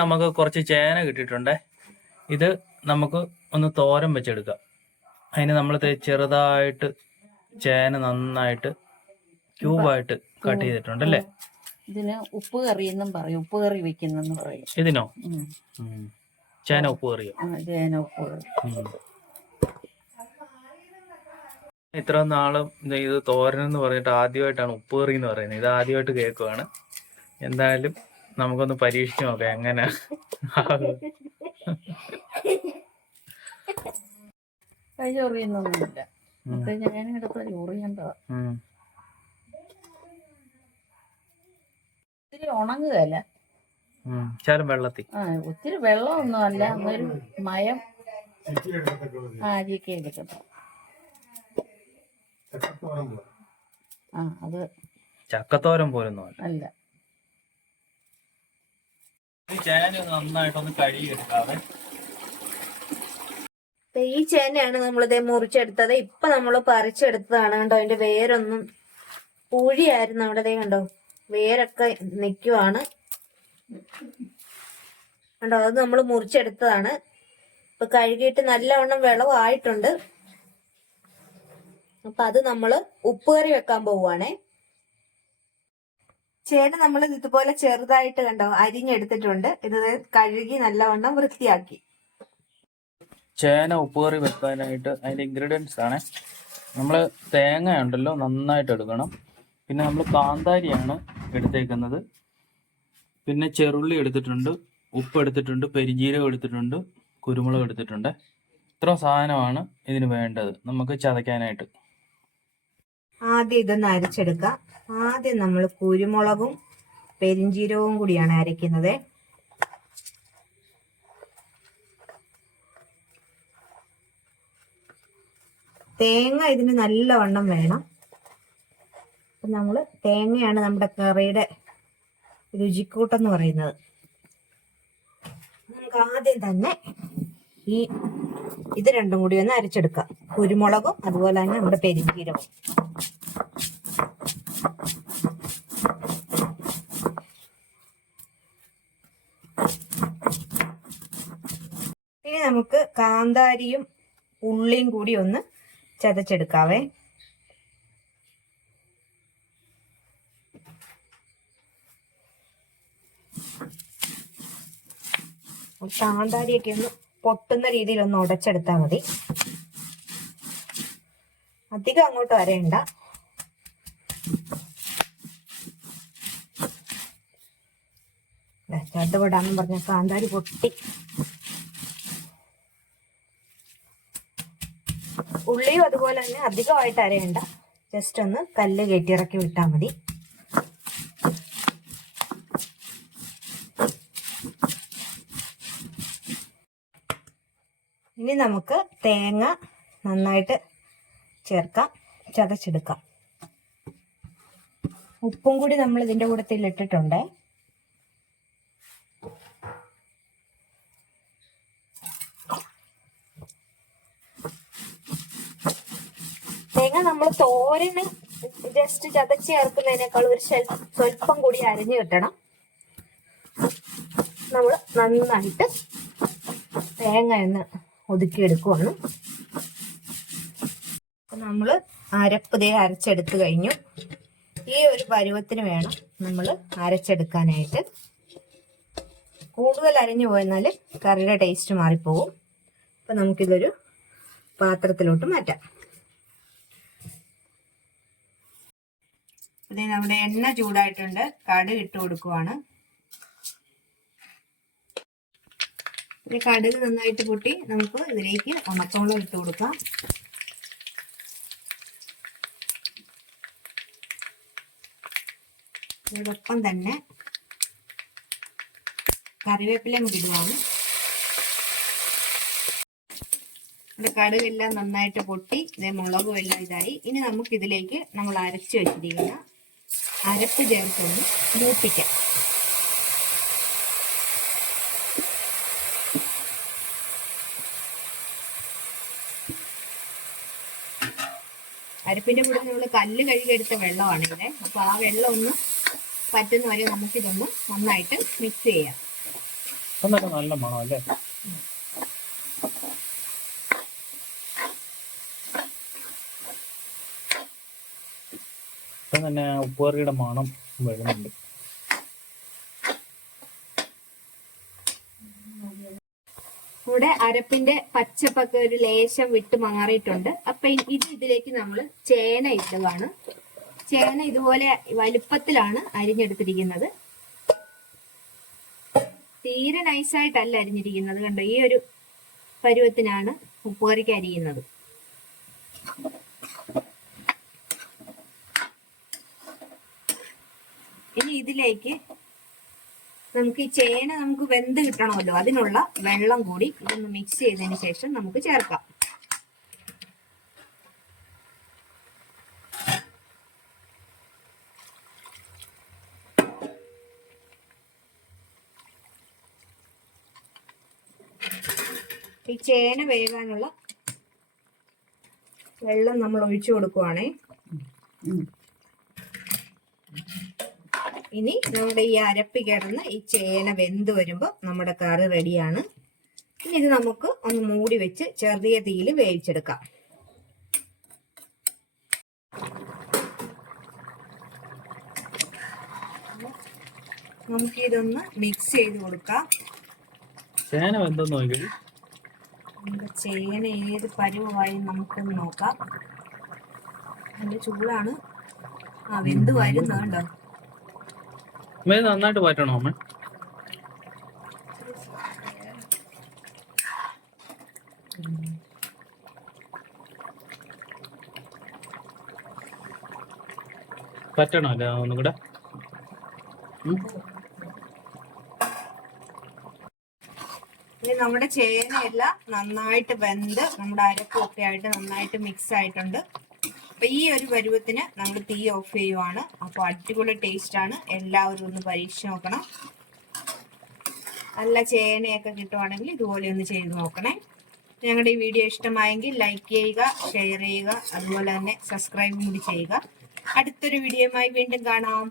നമുക്ക് കുറച്ച് ചേന കിട്ടിയിട്ടുണ്ട്. ഇത് നമുക്ക് ഒന്ന് തോരൻ വെച്ചെടുക്കാം. അതിന് നമ്മൾ ചെറുതായിട്ട് ചേന നന്നായിട്ട് ക്യൂബായിട്ട് കട്ട് ചെയ്തിട്ടുണ്ട് അല്ലേ ഇതിന് ഉപ്പ് കറി എന്നും പറയും. ഉപ്പ് കറി വെക്കുന്നെന്ന് പറയും. ഇതിനോ. ചേന ഉപ്പ് കറിയോ? ചേന ഉപ്പ് കറി. ഇത്ര നാളും ഇത് ഇത് തോരൻ എന്ന് പറഞ്ഞിട്ട് ആദ്യമായിട്ടാണ് ഉപ്പ് കറി എന്ന് പറയുന്നത്. ഇത് ആദ്യമായിട്ട് കേൾക്കുവാണ്. എന്തായാലും നമുക്കൊന്ന് പരീക്ഷിച്ചു നോക്കാം എങ്ങനെ? കൈ ചൊറിയുന്നൊന്നുമില്ല. ഞാൻ ചൊറിയണ്ടതാ. ഒത്തിരി ഉണങ്ങുകയല്ല. ശകലം വെള്ളത്തിൽ ആ ഒത്തിരി വെള്ളമൊന്നും അല്ല ഒരു മയം. ആ ചക്കത്തോരം ആ അത് ചക്കത്തോരം പോലൊന്നും അല്ല. ഈ ചേന ഈ ചേനയാണ് നമ്മളിത് മുറിച്ചെടുത്തത്. ഇപ്പൊ നമ്മൾ പറിച്ചെടുത്തതാണ് കണ്ടോ? അതിന്റെ വേരൊന്നും പൂഴിയായിരുന്നു അവിടെ ദേ കണ്ടോ? വേരൊക്കെ നിൽക്കുവാണ് കണ്ടോ? അത് നമ്മൾ മുറിച്ചെടുത്തതാണ്. ഇപ്പൊ കഴുകിയിട്ട് നല്ലവണ്ണം വെള്ളമായിട്ടുണ്ട്. അപ്പൊ അത് നമ്മൾ ഉപ്പുകറി വെക്കാൻ പോവുകയാണേ ചേന നമ്മൾ ഇതുപോലെ ചെറുതായിട്ട് കണ്ടോ അരിഞ്ഞെടുത്തിട്ടുണ്ട്. ഇത് കഴുകി നല്ലവണ്ണം വൃത്തിയാക്കി. ചേന ഉപ്പുകറി വെക്കാനായിട്ട് അതിന്റെ ഇൻഗ്രീഡിയൻസ് ആണ്. നമ്മൾ തേങ്ങ ഉണ്ടല്ലോ നന്നായിട്ട് എടുക്കണം. പിന്നെ നമ്മൾ കാന്താരിയാണ് എടുത്തേക്കുന്നത്. പിന്നെ ചെറുള്ളി എടുത്തിട്ടുണ്ട് ഉപ്പ് എടുത്തിട്ടുണ്ട് പെരിജീരകം എടുത്തിട്ടുണ്ട് കുരുമുളക് എടുത്തിട്ടുണ്ട്. ഇത്ര സാധനമാണ് ഇതിന് വേണ്ടത്. നമുക്ക് ചതയ്ക്കാനായിട്ട്. ആദ്യം ഇതൊന്ന് അരച്ചെടുക്കാം ആദ്യം നമ്മൾ കുരുമുളകും പെരിഞ്ചീരകവും കൂടിയാണ് അരയ്ക്കുന്നത്. തേങ്ങ ഇതിന് നല്ലവണ്ണം വേണം. നമ്മൾ തേങ്ങയാണ് നമ്മുടെ കറിയുടെ രുചിക്കൂട്ടെന്ന് പറയുന്നത്. നമുക്ക് ആദ്യം തന്നെ ഈ ഇത് രണ്ടും കൂടി ഒന്ന് അരച്ചെടുക്കാം. കുരുമുളകും അതുപോലെ തന്നെ നമ്മുടെ പെരിഞ്ചീരകവും ഇനി നമുക്ക് കാന്താരിയും ഉള്ളിയും കൂടി ഒന്ന് ചതച്ചെടുക്കാവേ. കാന്താരിയൊക്കെ ഒന്ന് പൊട്ടുന്ന രീതിയിൽ ഒന്ന് ഉടച്ചെടുത്താൽ മതി. അധികം അങ്ങോട്ട് വരേണ്ട. ചട്ടുപെടാന്നും പറഞ്ഞ കാന്താരി പൊട്ടി. ഉള്ളിയും അതുപോലെ തന്നെ അധികമായിട്ട് അരയണ്ട. ജസ്റ്റ് ഒന്ന് കല്ല് കയറ്റിയിറക്കി വിട്ടാൽ മതി. ഇനി നമുക്ക് തേങ്ങ നന്നായിട്ട് ചേർക്കാം ചതച്ചെടുക്കാം. ഉപ്പും കൂടി നമ്മൾ ഇതിന്റെ കൂടത്തിൽ ഇട്ടിട്ടുണ്ടേ തേങ്ങ നമ്മൾ തോരന് ജസ്റ്റ് ചതച്ച് ചേർക്കുന്നതിനേക്കാൾ ഒരു സ്വല്പം കൂടി അരിഞ്ഞു കിട്ടണം. നമ്മൾ നന്നായിട്ട് തേങ്ങ എന്ന് ഒതുക്കി ഒതുക്കിയെടുക്കുവാണ് നമ്മൾ അരപ്പ് ദേ അരച്ചെടുത്ത് കഴിഞ്ഞു. ഈ ഒരു പരുവത്തിന് വേണം നമ്മൾ അരച്ചെടുക്കാനായിട്ട്. കൂടുതൽ അരിഞ്ഞു പോയെന്നാൽ കറിയുടെ ടേസ്റ്റ് മാറിപ്പോവും. അപ്പം നമുക്കിതൊരു പാത്രത്തിലോട്ട് മാറ്റാം. ഇതേ നമ്മുടെ എണ്ണ ചൂടായിട്ടുണ്ട്. കടുക് ഇട്ട് കൊടുക്കുവാണ്. ഇത് കടുക് നന്നായിട്ട് പൊട്ടി നമുക്ക് ഇതിലേക്ക് ഉണക്കമുളക് ഇട്ട് കൊടുക്കാം. ഇതോടൊപ്പം തന്നെ കറിവേപ്പിലയും ഇടുവാണ്. കടുകെല്ലാം നന്നായിട്ട് പൊട്ടി ഇതേ മുളകും എല്ലാം ഇതായി. ഇനി നമുക്ക് ഇതിലേക്ക് നമ്മൾ അരച്ചു വെച്ചിരിക്കുന്ന അരപ്പ് ചേർത്തൊന്ന് മൂപ്പിക്കാം. അരപ്പിന്റെ കൂടെ നമ്മൾ കല്ല് കഴുകിയെടുത്ത വെള്ളമാണ് ഇവിടെ. അപ്പൊ ആ വെള്ളം ഒന്ന് പറ്റുന്ന വരെ നമുക്കിതൊന്ന് നന്നായിട്ട് മിക്സ് ചെയ്യാം. നല്ല മണം അല്ലേ? ഇപ്പം തന്നെ ഉപ്പുകറിയുടെ മണം വരുന്നുണ്ട്. ഇവിടെ അരപ്പിന്റെ പച്ചപ്പൊക്കെ ഒരു ലേശം വിട്ട് മാറിയിട്ടുണ്ട്. അപ്പൊ ഇത് ഇതിലേക്ക് നമ്മൾ ചേന ഇട്ടതാണ് ചേന ഇതുപോലെ വലുപ്പത്തിലാണ് അരിഞ്ഞെടുത്തിരിക്കുന്നത്. തീരെ നൈസായിട്ടല്ല അരിഞ്ഞിരിക്കുന്നത്. കണ്ടോ? ഈ ഒരു പരുവത്തിനാണ് ഉപ്പുകറിക്ക് അരിയുന്നത്. ഇനി ഇതിലേക്ക് നമുക്ക് ഈ ചേന നമുക്ക് വെന്ത് കിട്ടണമല്ലോ. അതിനുള്ള വെള്ളം കൂടി ഇതൊന്ന് മിക്സ് ചെയ്തതിന് ശേഷം നമുക്ക് ചേർക്കാം. ഈ ചേന വേകാനുള്ള വെള്ളം നമ്മൾ ഒഴിച്ചു കൊടുക്കുവാണേ. ഇനി നമ്മുടെ ഈ അരപ്പ് കിടന്ന് ഈ ചേന വെന്ത് വരുമ്പോൾ നമ്മുടെ കറി റെഡിയാണ്. ഇനി ഇത് നമുക്ക് ഒന്ന് മൂടി വെച്ച് ചെറിയ തീയിൽ വേവിച്ചെടുക്കാം. നമുക്ക് ഇതൊന്ന് മിക്സ് ചെയ്ത് കൊടുക്കാം. ചേന വെന്തെന്ന് നോക്കി. ചേന ഏത് പരുവമായി നമുക്കൊന്ന് നോക്കാം. അതിന്റെ ചൂടാണ്. ആ വെന്ത് വരുന്നുണ്ടോ. അമ്മ നന്നായിട്ട് പറ്റണോ അമ്മ? പറ്റണോ അല്ല ഒന്നും കൂടെ? നമ്മുടെ ചേനയെല്ലാം നന്നായിട്ട് വെന്ത് നമ്മുടെ അരക്കൊക്കെ ആയിട്ട് നന്നായിട്ട് മിക്സ് ആയിട്ടുണ്ട്. അപ്പൊ ഈ ഒരു പരുവത്തിന് നമ്മൾ തീ ഓഫ് ചെയ്യുവാണ്. അപ്പൊ അടിപൊളി ടേസ്റ്റ് ആണ്. എല്ലാവരും ഒന്ന് പരീക്ഷിച്ച് നോക്കണം. നല്ല ചേനയൊക്കെ കിട്ടുവാണെങ്കിൽ ഇതുപോലെ ഒന്ന് ചെയ്ത് നോക്കണേ. ഞങ്ങളുടെ ഈ വീഡിയോ ഇഷ്ടമായെങ്കിൽ ലൈക്ക് ചെയ്യുക ഷെയർ ചെയ്യുക അതുപോലെ തന്നെ സബ്സ്ക്രൈബ് കൂടി ചെയ്യുക. അടുത്തൊരു വീഡിയോയുമായി വീണ്ടും കാണാം.